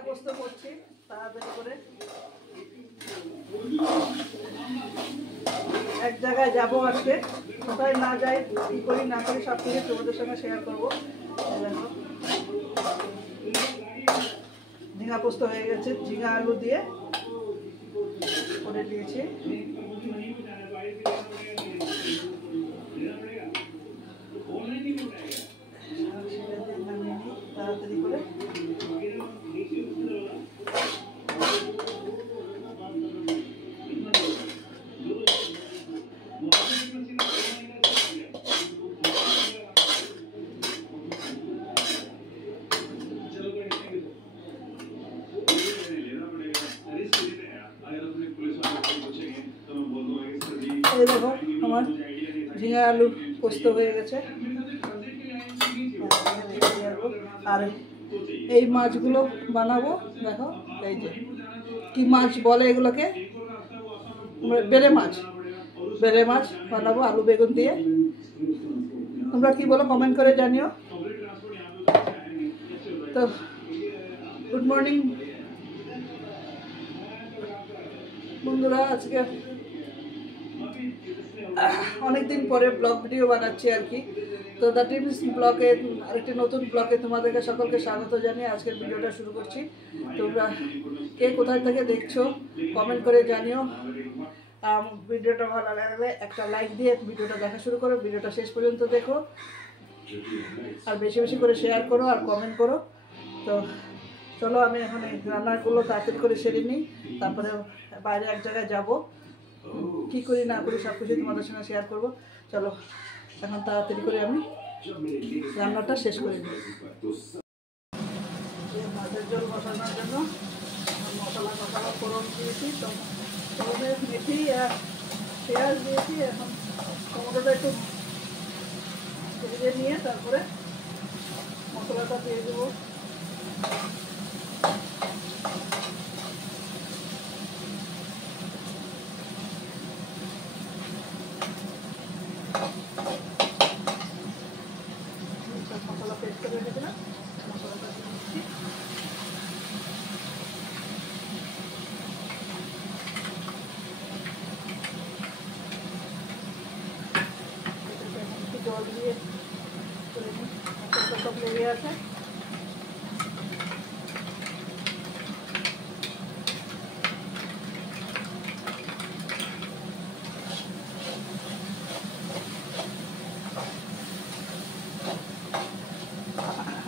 ঝিঙা পোস্ত করছি তাড়াতাড়ি করে। এক জায়গায় যাবো আজকে, কোথায় না যাই কী করি না করি সব কিছু তোমাদের সঙ্গে শেয়ার করবো। দেখো ঝিঙা পোস্ত হয়ে গেছে, ঝিঙা আলু দিয়ে করে দিয়েছি। তাড়াতাড়ি করে এই দেখো আমার ঝিঙা আলু পোস্ত হয়ে গেছে। আর এই মাছগুলো বানাবো, দেখো এই যে কি মাছ বলে এগুলোকে, বেলে মাছ, বেলে মাছ বানাবো আলু বেগুন দিয়ে। তোমরা কি বলো কমেন্ট করে জানিও। তো গুড মর্নিং বন্ধুরা, আজকে অনেকদিন পরে ব্লগ ভিডিও বানাচ্ছি আর কি। তো দ্য টিমস ব্লগে আরেকটি নতুন ব্লগে তোমাদেরকে সকলকে স্বাগত জানিয়ে আজকের ভিডিওটা শুরু করছি। তোমরা কে কোথায় থেকে দেখছো কমেন্ট করে জানিও। ভিডিওটা ভালো লাগলে একটা লাইক দিয়ে ভিডিওটা দেখা শুরু করো, ভিডিওটা শেষ পর্যন্ত দেখো, আর বেশি বেশি করে শেয়ার করো আর কমেন্ট করো। তো চলো আমি এখন এই রান্নাগুলো তাড়াতাড়ি করে সেরে নিই, তারপরে বাইরে এক জায়গায় যাবো, কী করি না করি সব কিছু তোমাদের সঙ্গে শেয়ার করবো। চলো এখন তাড়াতাড়ি করে আমি রান্নাটা শেষ করে নিই। মাছের ঝোল বসানোর জন্য মশলা ফোড়ন দিয়েছি, টমেটো মেথি আর পেঁয়াজ দিয়েছি। এখন টমেটোটা একটু ভেজে নিয়ে তারপরে মশলাটা দিয়ে দেবো। মশলা পেস্ট করে রেখেছিলাম, মশলাটা দিয়ে দিচ্ছি। একটু জল দিয়ে করে নিই, মশলাটা সব লেগে আছে।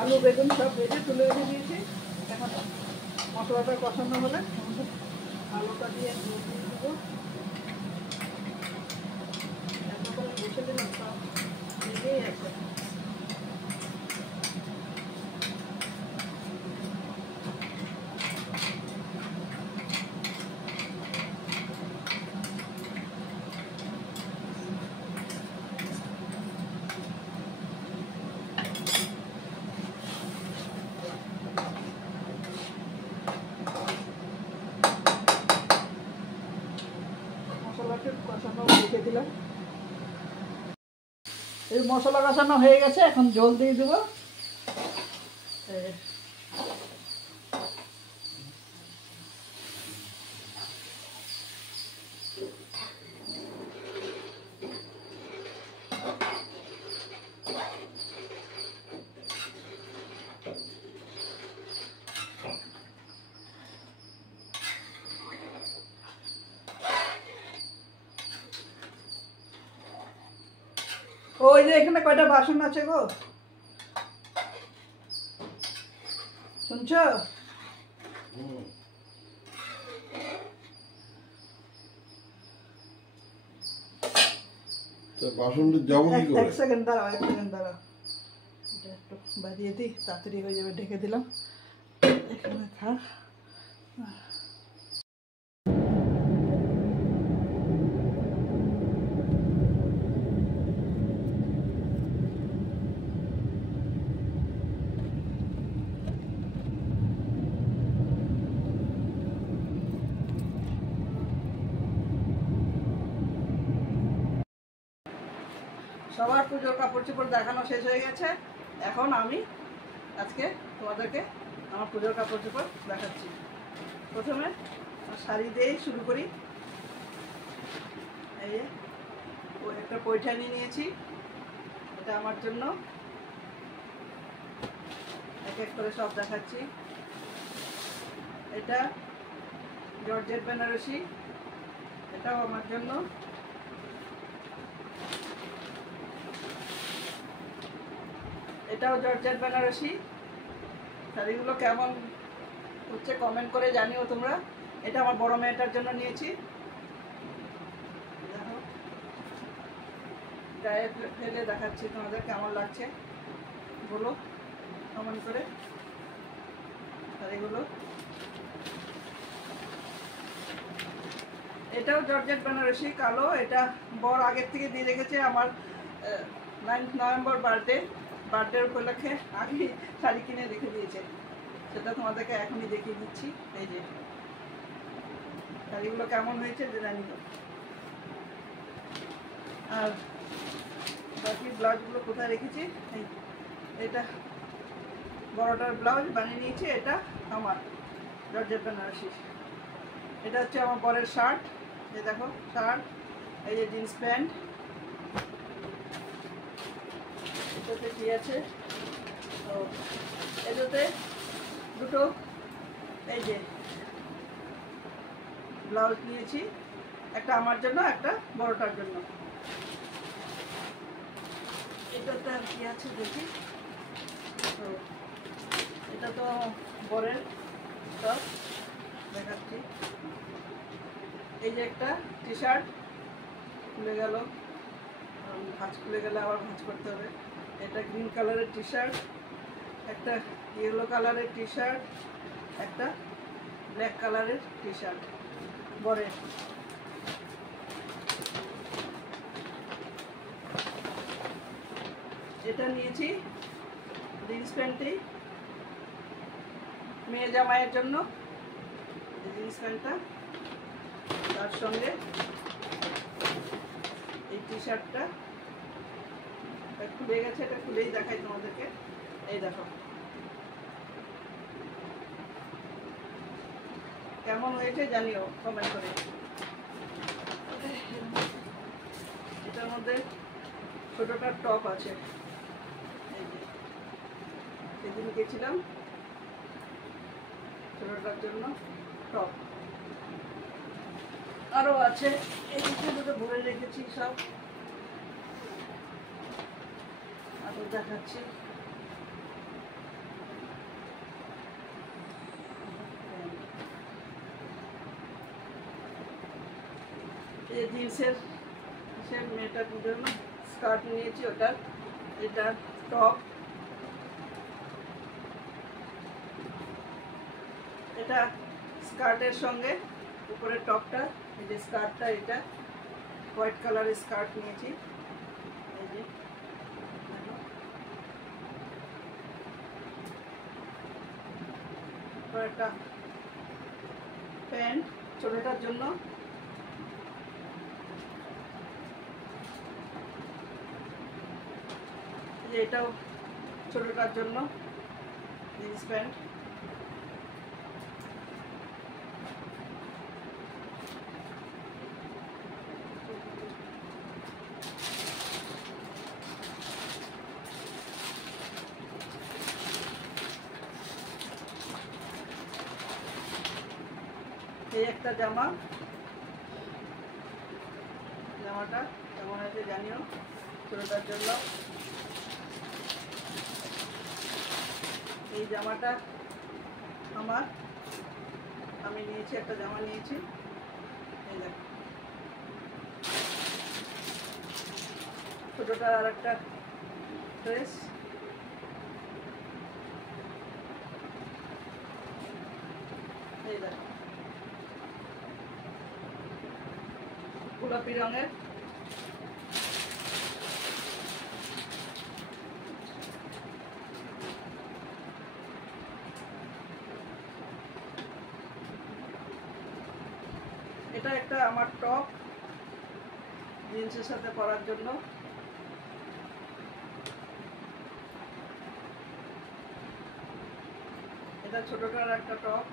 আলু বেগুন সব ভেজে তুলে রেখে দিয়েছি। এখন মশলাটা কষানো হলে আলুটা দিয়ে দেবো। এত করে বসে দিলাম সব লেগেই আছে। এই মশলা কষানো হয়ে গেছে, এখন জল দিয়ে দেবো। ওই যে এখানে কয়টা বাসন আছে গো, শুনছো? বাসনটা যাবো কি করে? এক সেকেন্ড দাঁড়াও, এক সেকেন্ড দাঁড়াও, এটা একটু বাজিয়ে দিই, তাড়াতাড়ি হয়ে যাবে। ঢেকে দিলাম, এখানে থাক। সবার পুজোর কাপড় চোপড় দেখানো শেষ হয়ে গেছে। এখন আমি আজকে তোমাদেরকে আমার পুজোর কাপড় চোপড় দেখাচ্ছি। প্রথমে শাড়ি দিয়েই শুরু করি। এই যে একটা পৈঠানি নিয়েছি, এটা আমার জন্য। এক এক করে সব দেখাচ্ছি। এটা জর্জেট বেনারসি, এটাও আমার জন্য। এটাও জর্জেট বেনারসি। শাড়িগুলো কেমন হচ্ছে কমেন্ট করে জানিও তোমরা। এটা আমার বড় মেয়েটার জন্য নিয়েছি। দেখো গায়ে ফেলে দেখাচ্ছি তোমাদের কেমন লাগছে, বলো কমেন্ট করে। শাড়িগুলো এটাও জর্জেট বেনারসি কালো। এটা বর আগের থেকে দিয়ে রেখেছে আমার 9 নভেম্বর বার্থডে উপলক্ষে আগে শাড়ি কিনে রেখে দিয়েছে, সেটা তোমাদেরকে এখনই দেখিয়ে দিচ্ছি। এই যে শাড়িগুলো কেমন হয়েছে জানি তো। আর বাকি ব্লাউজগুলো কোথায় রেখেছি, এটা বড়টার ব্লাউজ বানিয়ে নিয়েছি। এটা আমার জর্জেট বেনারসি। এটা হচ্ছে আমার বরের শার্ট। এই দেখো শার্ট, এই যে জিন্স প্যান্ট। এটাতে কি আছে, তো এটাতে দুটো এই যে ব্লাউজ নিয়েছি, একটা আমার জন্য একটা বড়টার জন্য। এটাতে আর কি আছে দেখি। তো এটা তো বরের সব দেখাচ্ছি। এই যে একটা টি শার্ট খুলে গেল, ভাঁজ খুলে গেলে আবার ভাঁজ করতে হবে। এটা গ্রিন কালারের টি শার্ট, একটা ইয়েলো কালারের টি শার্ট, একটা ব্ল্যাক কালারের টি শার্ট বরের। এটা নিয়েছি জিন্স প্যান্টটি মেয়ে জামাইয়ের জন্য। জিন্স প্যান্টটা, তার সঙ্গে এই টি শার্টটা খুলে গেছে, এটা খুলেই দেখাই তোমাদেরকে। এই দেখো কেমন হয়েছে জানিও কমেন্ট করে। এটার মধ্যে ছোটটা টপ আছে। এই যে সেদিন গেছিলাম ছোটটার জন্য টপ। আরো আছে, এই দুটো ভরে রেখেছি সব, আরো দেখাচ্ছি। এই জিন্সের মেয়েটার জন্য স্কার্ট নিয়েছি, ওটার এটা টপ। এটা স্কার্টের সঙ্গে উপরের টপটা, এই যে স্কার্টটা, এটা হোয়াইট কালারের স্কার্ট নিয়েছি। এই যে একটা প্যান্ট ছোটটার জন্য। এটাও ছোটটার জন্য জিন্স প্যান্ট। এই একটা জামা, জামাটা কেমন আছে জানিও ছোটটার জন্য। এই জামাটা আমার, আমি নিয়েছি একটা জামা নিয়েছি। এই দেখো ছোটটার আর একটা ড্রেস। এই দেখো গোলাপি রঙের। এটা একটা আমার টপ জিন্সের সাথে পরার জন্য। এটা ছোটটার একটা টপ,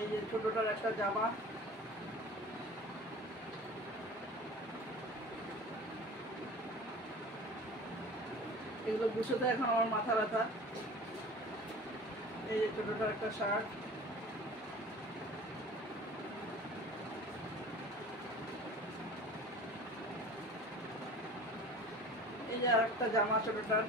এই যে ছোটটার একটা জামা, এগুলো বুঝতে এখন আমার মাথা ব্যথা। এই যে ছোটটার একটা শার্ট, এই যে আর একটা জামা ছোটটার,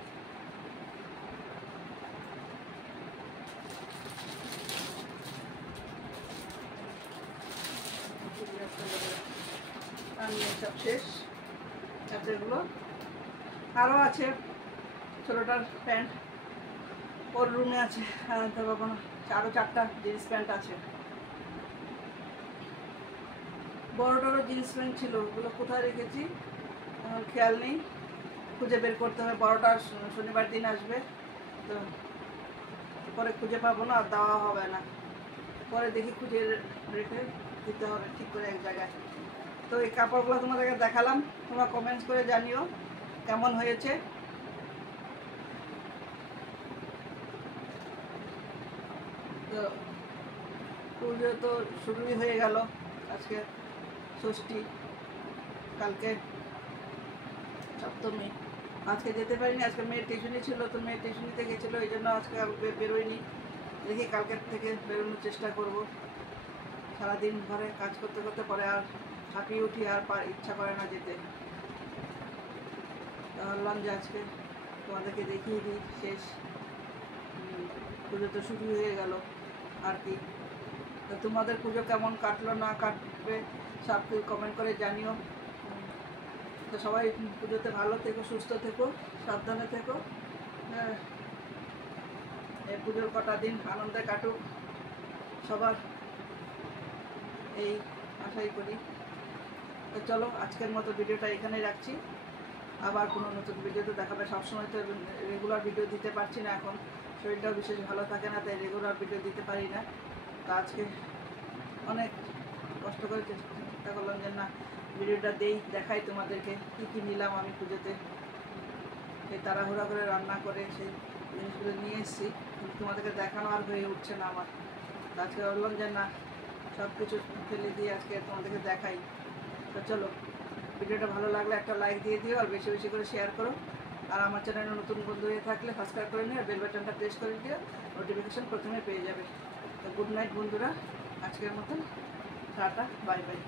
সব শেষ। আচ্ছা এগুলো আরও আছে, ছোটটার প্যান্ট ওর রুমে আছে, আনতে পারবো না। আরও 4টা জিন্স প্যান্ট আছে। বড়টারও জিন্স প্যান্ট ছিল, ওগুলো কোথায় রেখেছি আমার খেয়াল নেই, খুঁজে বের করতে হবে। বড়টা শনিবার দিন আসবে, তো পরে খুঁজে পাবো না, আর দেওয়া হবে না। পরে দেখি খুঁজে রেখে দিতে হবে ঠিক করে এক জায়গায়। তো এই কাপড়গুলো তোমাদেরকে দেখালাম, তোমরা কমেন্টস করে জানিও কেমন হয়েছে। তো পুজো তো শুরুই হয়ে গেল, আজকে ষষ্ঠী, কালকে সপ্তমী। আজকে যেতে পারিনি, আজকে মেয়ের টিউশনি ছিল, তো মেয়ের টিউশনিতে গেছিলো, এই জন্য আজকে বেরোয়নি। দেখি কালকের থেকে বেরোনোর চেষ্টা করব। সারাদিন ঘরে কাজ করতে করতে পরে আর ছাপিয়ে উঠি, আর ইচ্ছা করে না যেতে। ভাবলাম যে আজকে তোমাদেরকে দেখিয়ে দিই, শেষ পুজো তো শুরু হয়ে গেল আর কি। তো তোমাদের পুজো কেমন কাটলো না কাটবে সব কিছু কমেন্ট করে জানিও। তো সবাই পুজোতে ভালো থেকো, সুস্থ থেকো, সাবধানে থেকো। হ্যাঁ, এই পুজোর কটা দিন আনন্দে কাটুক সবার, এই আশাই করি। তো চলো আজকের মতো ভিডিওটা এখানেই রাখছি, আবার কোনো নতুন ভিডিওতে দেখাবে। সবসময় তো রেগুলার ভিডিও দিতে পারছি না, এখন শরীরটাও বিশেষ ভালো থাকে না, তাই রেগুলার ভিডিও দিতে পারি না। তো আজকে অনেক কষ্ট করে চেষ্টা করলাম যে না ভিডিওটা দেখাই তোমাদেরকে কী কী নিলাম আমি পুজোতে। সেই তাড়াহুড়া করে রান্না করে সেই জিনিসগুলো নিয়ে এসেছি, কিন্তু তোমাদেরকে দেখানো আর হয়ে উঠছে না আমার। আজকে বললাম যে না সব কিছু ফেলে দিয়ে আজকে তোমাদেরকে দেখাই। তো চলো, ভিডিওটা ভালো লাগলে একটা লাইক দিয়ে দিও, আর বেশি বেশি করে শেয়ার করো। আর আমার চ্যানেলে নতুন বন্ধু হয়ে থাকলে সাবস্ক্রাইব করে নিও, আর বেল বাটনটা প্রেস করে দিও, নোটিফিকেশান প্রথমে পেয়ে যাবে। তো গুড নাইট বন্ধুরা, আজকের মতন টাটা, বাই বাই।